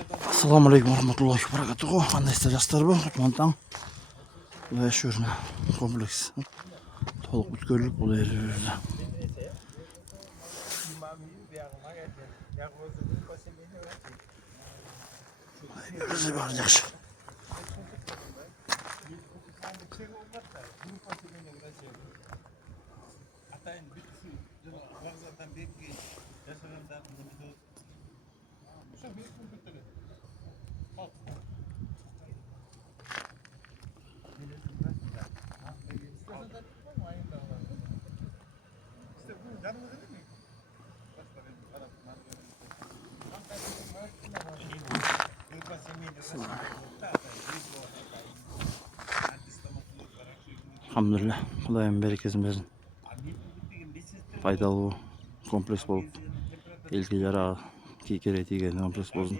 Ассалаумағалейкум warahmatullahi wabarakatuh. Қандайсыздар жастар ба? Құтман таң. Құдай шүріне комплекс толық бүткерлік бұл ерлерді. Бірізі бар жақшы. Alhamdulillah, Құдайым берекесін берсін. Пайдалы комплекс болып, елге жара керегі тиген комплекс болсын.